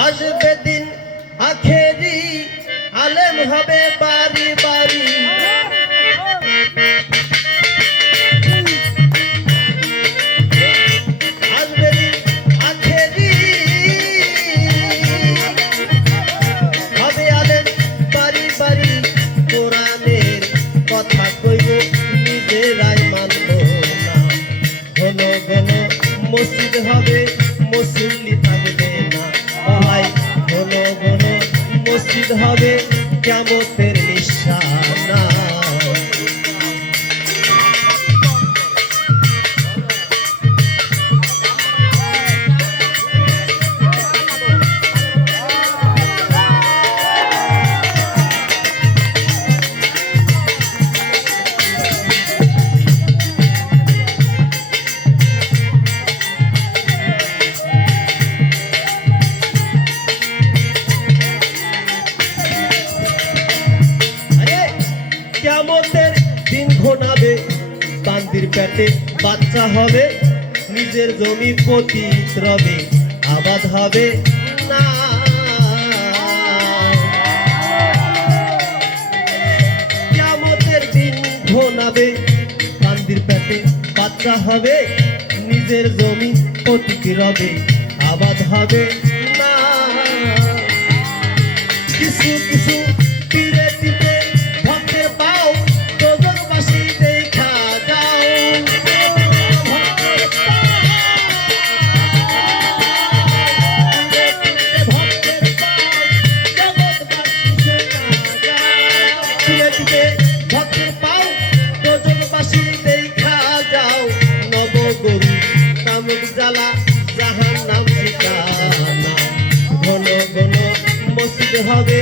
আসবে দিন আখেরি আলেম হবে বাড়ি বাড়ি আসবে দিন আখেরি হবে আলেম বাড়ি বাড়ি কোরআনের কথা কইব নিজেরাই মানব না ঘন ঘন মসজিদ হবে মুসল্লি থাকবে না ভাই ঘন ঘন মসজিদ হবে কিয়ামতের নিশানা কিয়ামতের দিন ঘনাবে বান্দির পেটে বাচ্চা হবে নিজের জমি পতিত রবে আবাদ হবে না কিয়ামতের দিন ঘনাবে বান্দির পেটে বাচ্চা হবে নিজের জমি পতিত রবে আবাদ হবে না কিছু কিছু পীরে টিপে ভক্তের পাও দোজখবাসী দেখা যাও পীরে টিপে ভক্তের পাও দোজখবাসী দেখা যাও নবগরু তামুক জ্বালা জাহান্নাম ঠিকানা ঘন ঘন মসজিদ হবে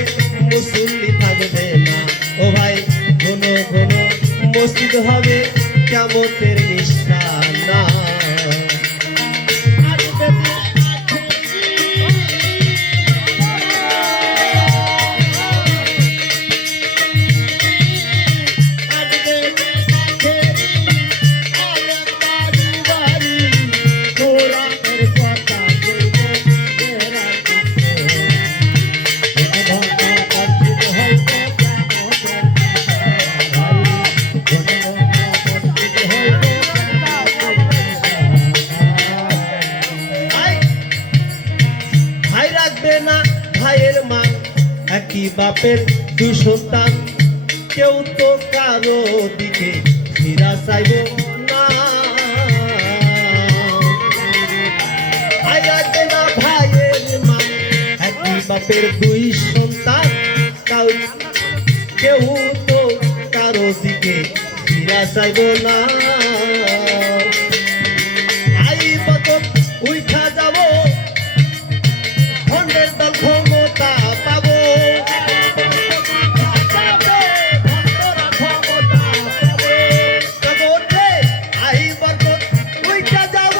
মুসল্লি থাকবে না ও ভাই ঘন ঘন মসজিদ হবে কিয়ামতের নিশানা না ভাইয়ের মান একই বাপের দুই সন্তান কেউ তো কারো দিকে ফিরা চাইব না ভাই রাখবে না ভাইয়ের মান একই বাপের দুই সন্তান কেউ তো কারো দিকে ফিরা চাইব না আই বদক উঠা যাব ভণ্ডের দল ক্ষমতা পাবো আই বরকত উইঠা যাব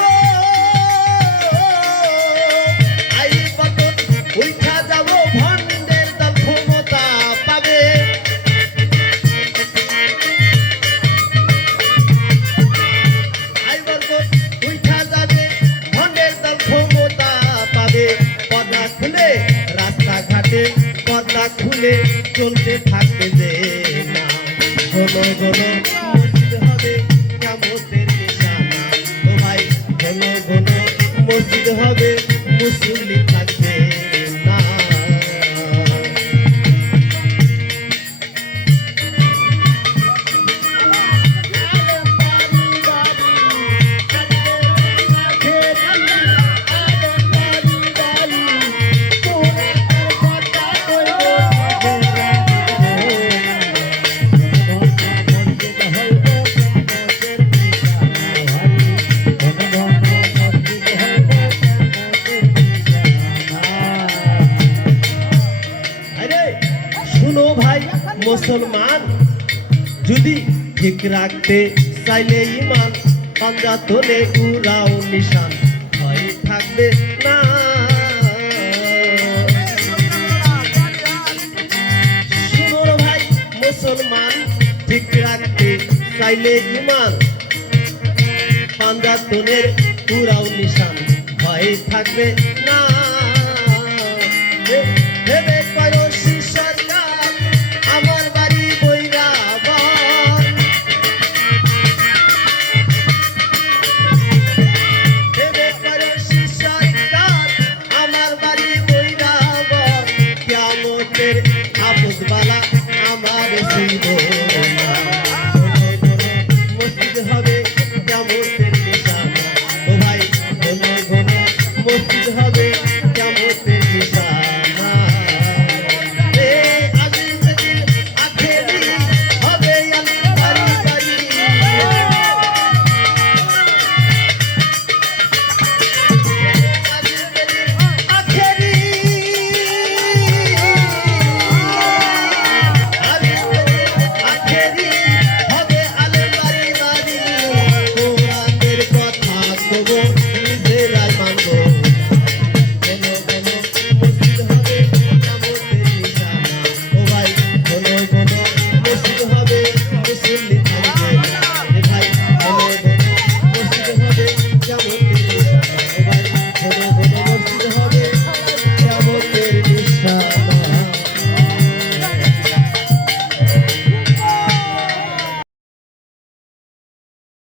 আই বরকত উইঠা যাব ভণ্ডের দল ক্ষমতা পাবে আই বরকত উইঠা যাবে ভণ্ডের দল ক্ষমতা পাবে খুলে রাস্তাঘাটে পর্দা খুলে চলতে থাকবে যে না ঘন ঘন মসজিদ হবে কিয়ামতের নিশানা ও ভাই ঘন ঘন মসজিদ হবে মুসল্লি থাকবে না শুনো ভাই মুসলমান যদি ঠিক রাখতে চাইলে ইমান পাঞ্জা তোলে উড়াও নিশান ভয় থাকবে না শুনো ভাই মুসলমান ঠিক রাখতে চাইলে ইমান পাঞ্জা তোলে উড়াও নিশান ভয় থাকবে না